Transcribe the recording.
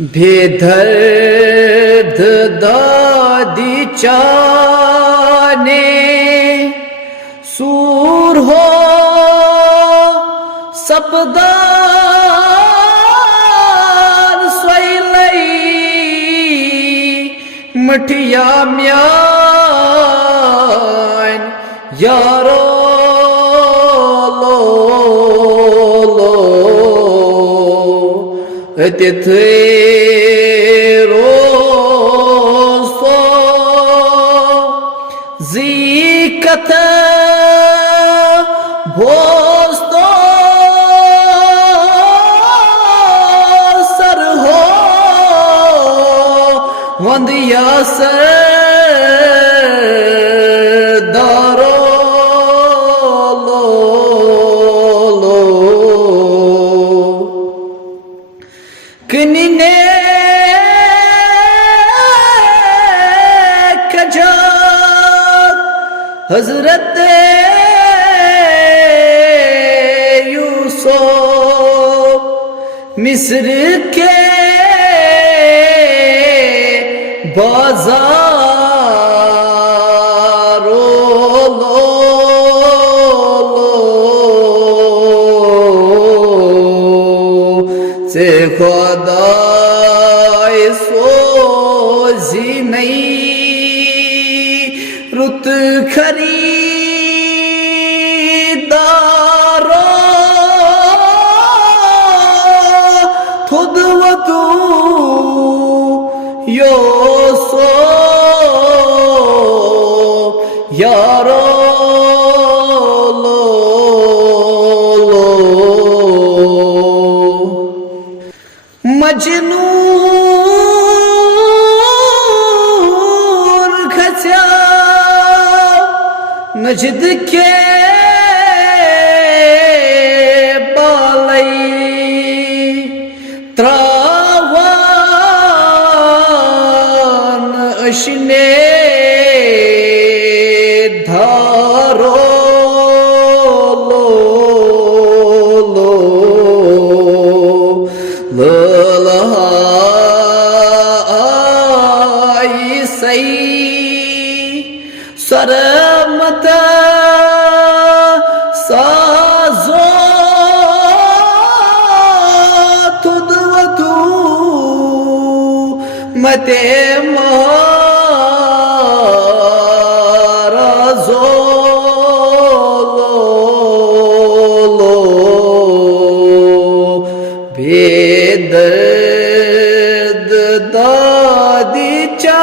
बेदर्द दादी चाने सूर हो सपदार स्वैलई मठिया म्यान यारो अतिथे रोसो जीकत भोस्तो सर हो वंदिया सरदारो किन्ने खजात हजरत यूसुफ मिस्र के बाजारों से खुदाए सोजी नहीं रुत खरीदारो खुद वतू यो सो यारो मजनून खस्या मस्जिद के बालई त्रावान अशने धारो सरमत साजो तुदवतू मते महाराजो बेदर्द दादी चा